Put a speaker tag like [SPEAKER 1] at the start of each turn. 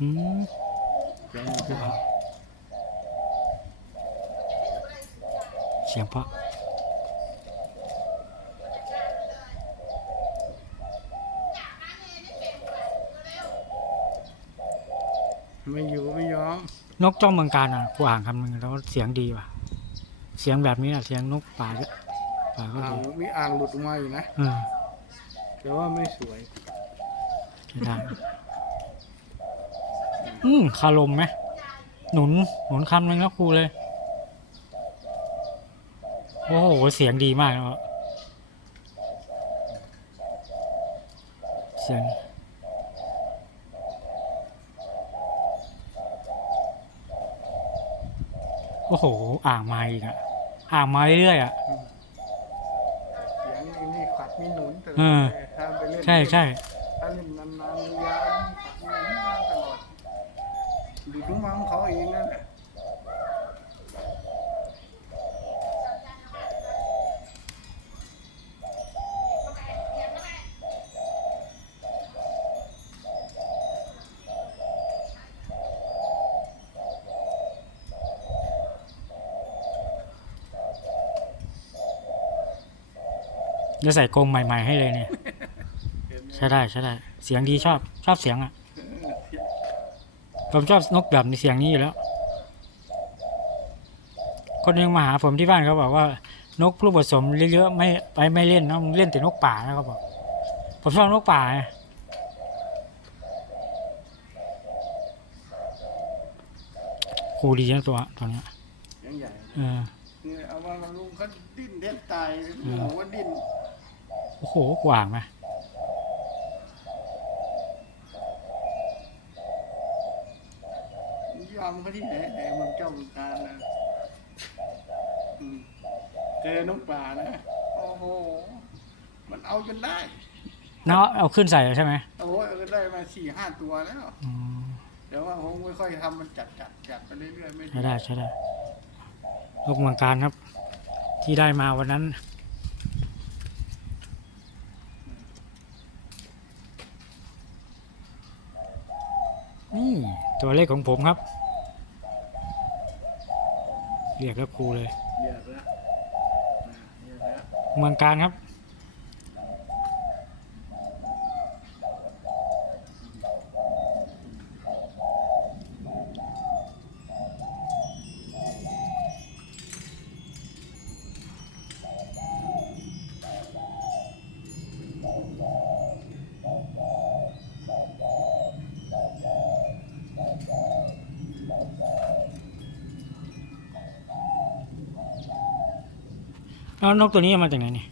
[SPEAKER 1] อืม
[SPEAKER 2] เสียงมันคือเพราะ
[SPEAKER 1] เสียงเพราะ
[SPEAKER 2] ไม่อยู่ไม่ยอม
[SPEAKER 1] นกจ้องเมืองการอะกูอ่านคำหนึ่งแล้วเสียงดีว่ะ เสียงแบบนี้อะเสียงนกป่าเยอะป่าก็
[SPEAKER 2] อ่าง
[SPEAKER 1] ดี
[SPEAKER 2] มีอ่างหลุดออกมาอยู่นะ
[SPEAKER 1] อืม
[SPEAKER 2] แต่ว่าไม่สวย
[SPEAKER 1] ใช่ได้ อืมคารมไหมหนุนหนุนคำหนึ่งแล้วครูเลย โอ้โห เสียงดีมากนะเสียงโอ้โห อ่างมาอีกอะอ่างมาเรื่อยๆอะ
[SPEAKER 2] เสียงไอ้นี่ขัดมีหนุนแต่
[SPEAKER 1] อืม
[SPEAKER 2] ถ้าไปเล่น
[SPEAKER 1] ใช่ใช่
[SPEAKER 2] ถ้าเล่นนานๆยาวๆขัดมีหนุนมาตลอด ดูดลงมาของเขาเองนั่นแหละ
[SPEAKER 1] จะใส่กรงใหม่ ๆ ให้เลยเนี่ย ใช่ได้ใช่ได้ เสียงดีชอบชอบเสียงอะ ผมชอบนกแบบในเสียงนี้อยู่แล้ว คนหนึงมาหาผมที่บ้านเขาบอกว่า นกลูกผสมเยอะๆไม่ไปไม่เล่นนะมึงเล่นแต่นกป่านะเขาบอกผมชอบนกป่าไงครูดีนะตัวตัวเนี้ย
[SPEAKER 2] เสียงใหญ่
[SPEAKER 1] เออ
[SPEAKER 2] เนี่ยเอามาลุงเขาดิ้นเด็ดตาย
[SPEAKER 1] อืม
[SPEAKER 2] หมูว่าดิ้น
[SPEAKER 1] โอ้โหกว่างไหม
[SPEAKER 2] ยอมเขาที่ไหนแต่เมืองเจ้าเมืองการนะอืมเจอนกป่านะโอ้โห มันเอาจนได้
[SPEAKER 1] เนาะเอาขึ้นใส่ใช่ไหม
[SPEAKER 2] โอ้ยเอาได้มาสี่ห้าตัวแล้ว
[SPEAKER 1] อืม
[SPEAKER 2] แต่ว่าผมไม่ค่อยทำมันจัดจัดจัดไปเรื่อยๆไม่
[SPEAKER 1] ใช่ได้ใช่ได้นกเมืองการครับ ที่ได้มาวันนั้น นี่ตัวเลขของผมครับ เรียกแล้วครูเลย
[SPEAKER 2] เยอะแล้วอ่าเยอะแล้ว
[SPEAKER 1] เมืองการครับ แล้วนกตัวนี้มาจากไหนนี่